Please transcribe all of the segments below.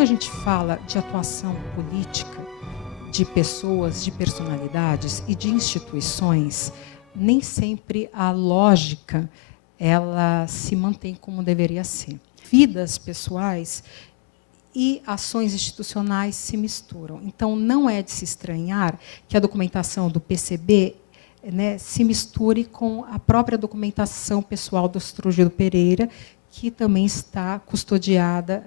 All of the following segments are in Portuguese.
quando a gente fala de atuação política, de pessoas, de personalidades e de instituições, nem sempre a lógica ela se mantém como deveria ser. Vidas pessoais e ações institucionais se misturam. Então, não é de se estranhar que a documentação do PCB, né, se misture com a própria documentação pessoal do Trujillo Pereira, que também está custodiada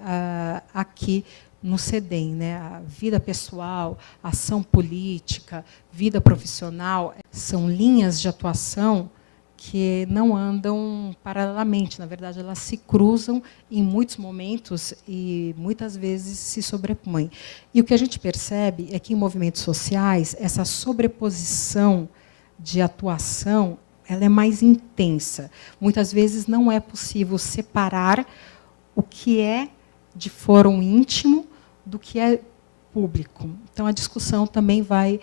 aqui no CEDEM, né? A vida pessoal, ação política, vida profissional, são linhas de atuação que não andam paralelamente. Na verdade, elas se cruzam em muitos momentos e, muitas vezes, se sobrepõem. E o que a gente percebe é que, em movimentos sociais, essa sobreposição de atuação ela é mais intensa. Muitas vezes, não é possível separar o que é de fórum íntimo do que é público. Então, a discussão também vai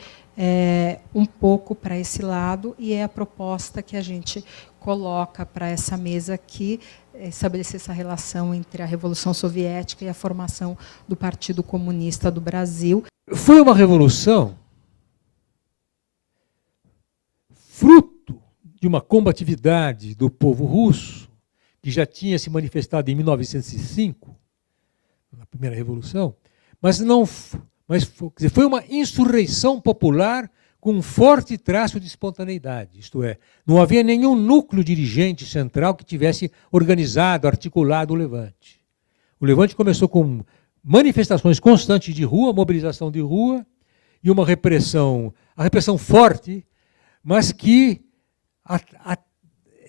um pouco para esse lado, e é a proposta que a gente coloca para essa mesa aqui, estabelecer essa relação entre a Revolução Soviética e a formação do Partido Comunista do Brasil. Foi uma revolução fruto de uma combatividade do povo russo, que já tinha se manifestado em 1905, na primeira revolução, mas foi uma insurreição popular com um forte traço de espontaneidade. Isto é, não havia nenhum núcleo dirigente central que tivesse organizado, articulado o levante. O levante começou com manifestações constantes de rua, mobilização de rua, e uma repressão, a repressão forte, mas que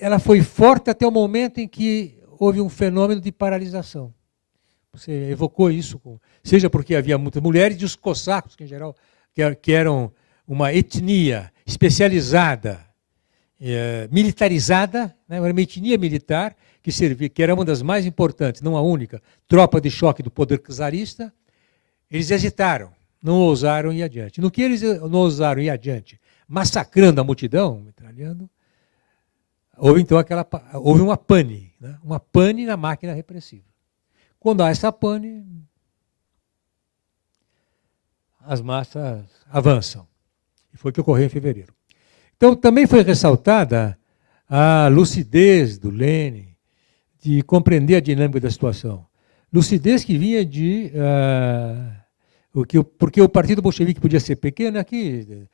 ela foi forte até o momento em que houve um fenômeno de paralisação. Você evocou isso, seja porque havia muitas mulheres e os cossacos, que em geral que eram uma etnia especializada, militarizada, né, era uma etnia militar que servia, que era uma das mais importantes, não a única, tropa de choque do poder czarista. Eles hesitaram, não ousaram ir adiante. No que eles não ousaram ir adiante, massacrando a multidão, metralhando, houve então houve uma pane, né, uma pane na máquina repressiva. Quando há essa pane, as massas avançam. E foi o que ocorreu em fevereiro. Então, também foi ressaltada a lucidez do Lênin de compreender a dinâmica da situação. Lucidez que vinha porque o partido bolchevique podia ser pequeno, aqui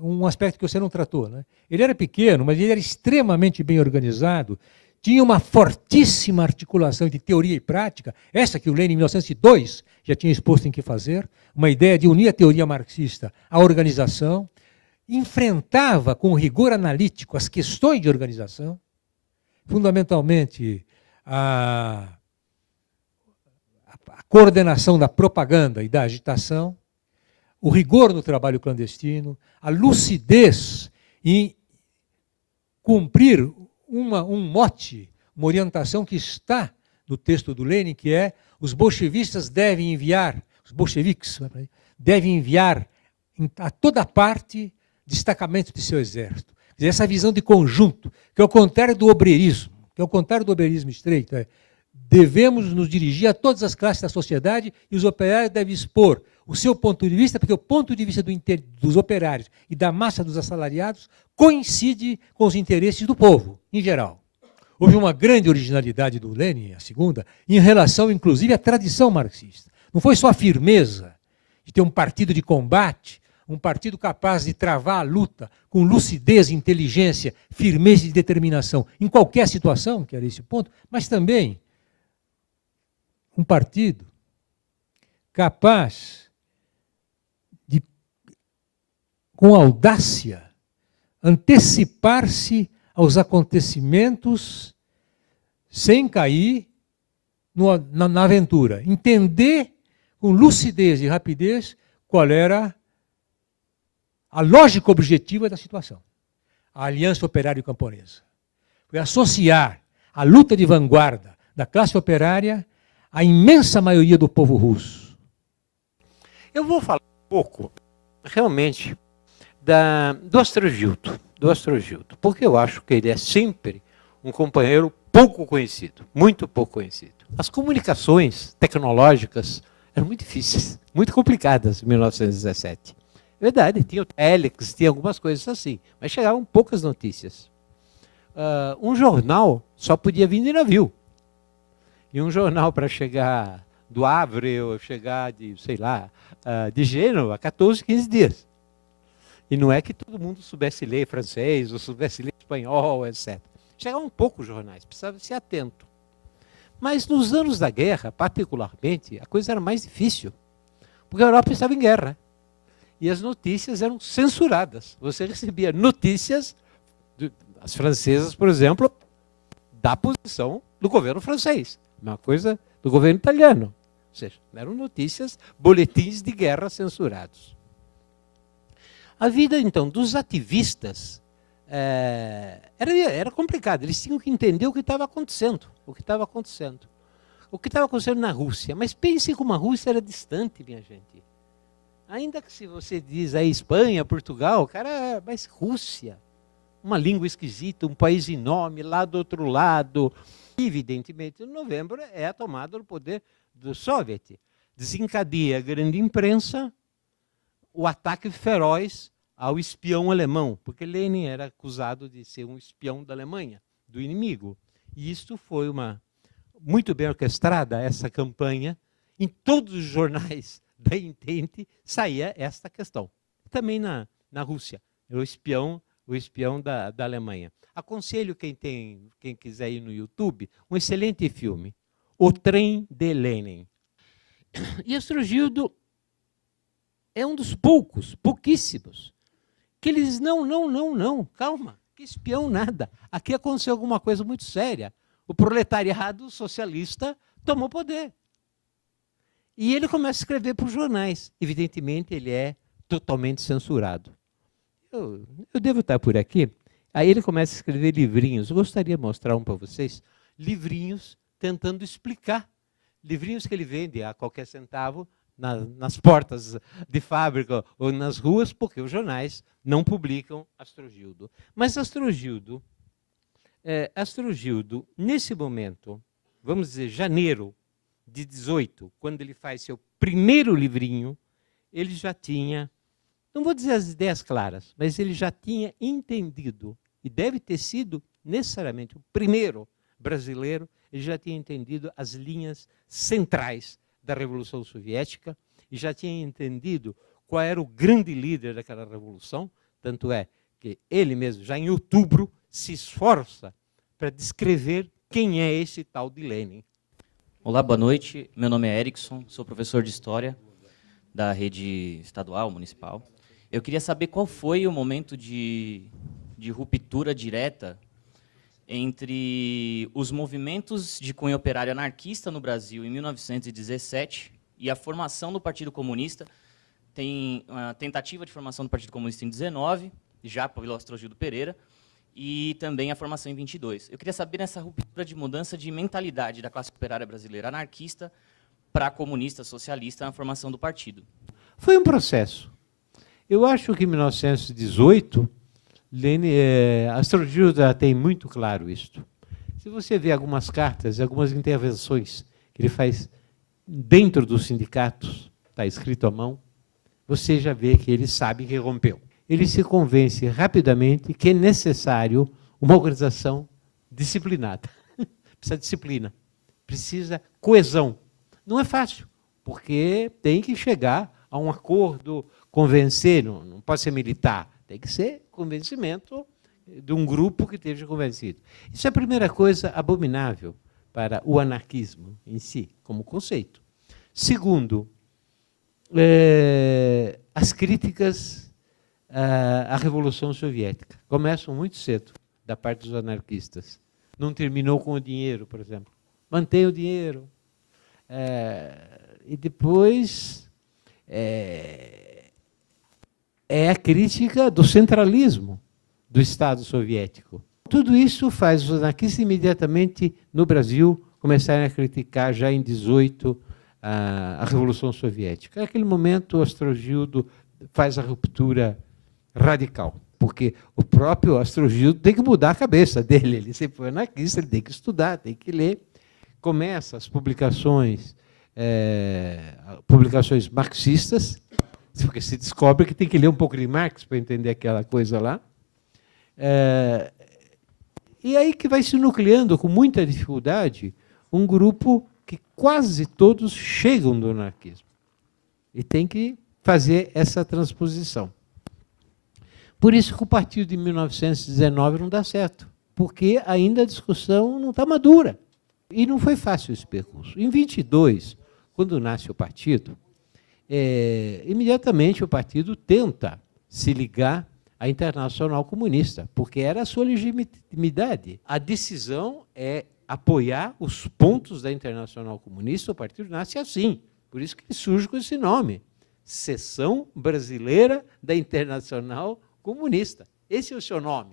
um aspecto que você não tratou, né? Ele era pequeno, mas ele era extremamente bem organizado, tinha uma fortíssima articulação entre teoria e prática, essa que o Lênin, em 1902, já tinha exposto em que fazer, uma ideia de unir a teoria marxista à organização, enfrentava com rigor analítico as questões de organização, fundamentalmente a coordenação da propaganda e da agitação, o rigor no trabalho clandestino, a lucidez em cumprir um mote, uma orientação que está no texto do Lênin, que é os bolchevistas devem enviar, os bolcheviques devem enviar a toda parte destacamentos de seu exército. Quer dizer, essa visão de conjunto, que é o contrário do obreirismo, estreito, devemos nos dirigir a todas as classes da sociedade e os operários devem expor o seu ponto de vista, porque o ponto de vista dos operários e da massa dos assalariados coincide com os interesses do povo, em geral. Houve uma grande originalidade do Lênin, a segunda, em relação, inclusive, à tradição marxista. Não foi só a firmeza de ter um partido de combate, um partido capaz de travar a luta com lucidez, inteligência, firmeza e determinação em qualquer situação, que era esse o ponto, mas também um partido capaz de, com audácia, antecipar-se aos acontecimentos sem cair na aventura. Entender com lucidez e rapidez qual era a lógica objetiva da situação. A aliança operário-camponesa. Foi associar a luta de vanguarda da classe operária à imensa maioria do povo russo. Eu vou falar um pouco, realmente, do Astrogildo, porque eu acho que ele é sempre um companheiro pouco conhecido, muito pouco conhecido. As comunicações tecnológicas, eram muito difíceis, muito complicadas em 1917. Verdade, tinha o Telex, tinha algumas coisas assim, mas chegavam poucas notícias. Um jornal só podia vir de navio. E um jornal para chegar do Havre ou chegar de, sei lá, de Gênova, 14, 15 dias. E não é que todo mundo soubesse ler francês ou soubesse ler espanhol, etc. Chegavam poucos jornais, precisava ser atento. Mas nos anos da guerra, particularmente, a coisa era mais difícil, porque a Europa estava em guerra. E as notícias eram censuradas. Você recebia notícias, as francesas, por exemplo, da posição do governo francês. Uma coisa do governo italiano. Ou seja, eram notícias, boletins de guerra censurados. A vida, então, dos ativistas era complicada. Eles tinham que entender o que estava acontecendo. O que estava acontecendo na Rússia. Mas pense como a Rússia era distante, minha gente. Ainda que se você diz aí Espanha, Portugal, cara, mas Rússia, uma língua esquisita, um país enorme, lá do outro lado. Evidentemente, em novembro é a tomada do poder do Soviet. Desencadeia a grande imprensa, o ataque feroz ao espião alemão, porque Lenin era acusado de ser um espião da Alemanha, do inimigo. E isto foi muito bem orquestrada, essa campanha. Em todos os jornais da Entente saía esta questão. Também na Rússia, o espião da Alemanha. Aconselho quem quiser ir no YouTube, um excelente filme, O Trem de Lenin. E Astrogildo é um dos pouquíssimos, que eles não, calma, que espião nada. Aqui aconteceu alguma coisa muito séria. O proletariado socialista tomou poder. E ele começa a escrever para os jornais. Evidentemente, ele é totalmente censurado. Eu devo estar por aqui. Aí ele começa a escrever livrinhos. Eu gostaria de mostrar um para vocês. Livrinhos tentando explicar. Livrinhos que ele vende a qualquer centavo nas portas de fábrica ou nas ruas, porque os jornais não publicam Astrogildo. Mas Astrogildo, nesse momento, vamos dizer, janeiro de 18, quando ele faz seu primeiro livrinho, ele já tinha, não vou dizer as ideias claras, mas ele já tinha entendido, e deve ter sido necessariamente o primeiro brasileiro, ele já tinha entendido as linhas centrais da Revolução Soviética e já tinha entendido qual era o grande líder daquela revolução, tanto é que ele mesmo, já em outubro, se esforça para descrever quem é esse tal de Lenin. Olá, boa noite. Meu nome é Erickson, sou professor de História da rede estadual, municipal. Eu queria saber qual foi o momento de ruptura direta entre os movimentos de cunho operário anarquista no Brasil em 1917 e a formação do Partido Comunista. Tem a tentativa de formação do Partido Comunista em 19, já pelo Astrogildo Pereira, e também a formação em 22. Eu queria saber nessa ruptura de mudança de mentalidade da classe operária brasileira anarquista para comunista, socialista, na formação do partido. Foi um processo. Eu acho que em 1918, Astrogildo já tem muito claro isto. Se você vê algumas cartas, algumas intervenções que ele faz dentro dos sindicatos, está escrito à mão, você já vê que ele sabe que rompeu. Ele se convence rapidamente que é necessário uma organização disciplinada. Precisa de disciplina, precisa coesão. Não é fácil, porque tem que chegar a um acordo, convencer, não pode ser militar, tem que ser convencimento de um grupo que esteja convencido. Isso é a primeira coisa abominável para o anarquismo em si, como conceito. Segundo, as críticas à Revolução Soviética começam muito cedo, da parte dos anarquistas. Não terminou com o dinheiro, por exemplo. Mantém o dinheiro. E depois é a crítica do centralismo do Estado soviético. Tudo isso faz os anarquistas imediatamente no Brasil começarem a criticar já em 18 a Revolução Soviética. Naquele momento, o Astrogildo faz a ruptura radical, porque o próprio Astrogildo tem que mudar a cabeça dele. Ele sempre foi anarquista, ele tem que estudar, tem que ler. Começa as publicações publicações marxistas, porque se descobre que tem que ler um pouco de Marx para entender aquela coisa lá. E aí que vai se nucleando com muita dificuldade um grupo que quase todos chegam do anarquismo. E tem que fazer essa transposição. Por isso que o partido de 1919 não dá certo, porque ainda a discussão não está madura. E não foi fácil esse percurso. Em 22, quando nasce o partido, imediatamente o partido tenta se ligar à Internacional Comunista, porque era a sua legitimidade. A decisão é apoiar os pontos da Internacional Comunista, o partido nasce assim. Por isso que ele surge com esse nome, Seção Brasileira da Internacional Comunista. Esse é o seu nome.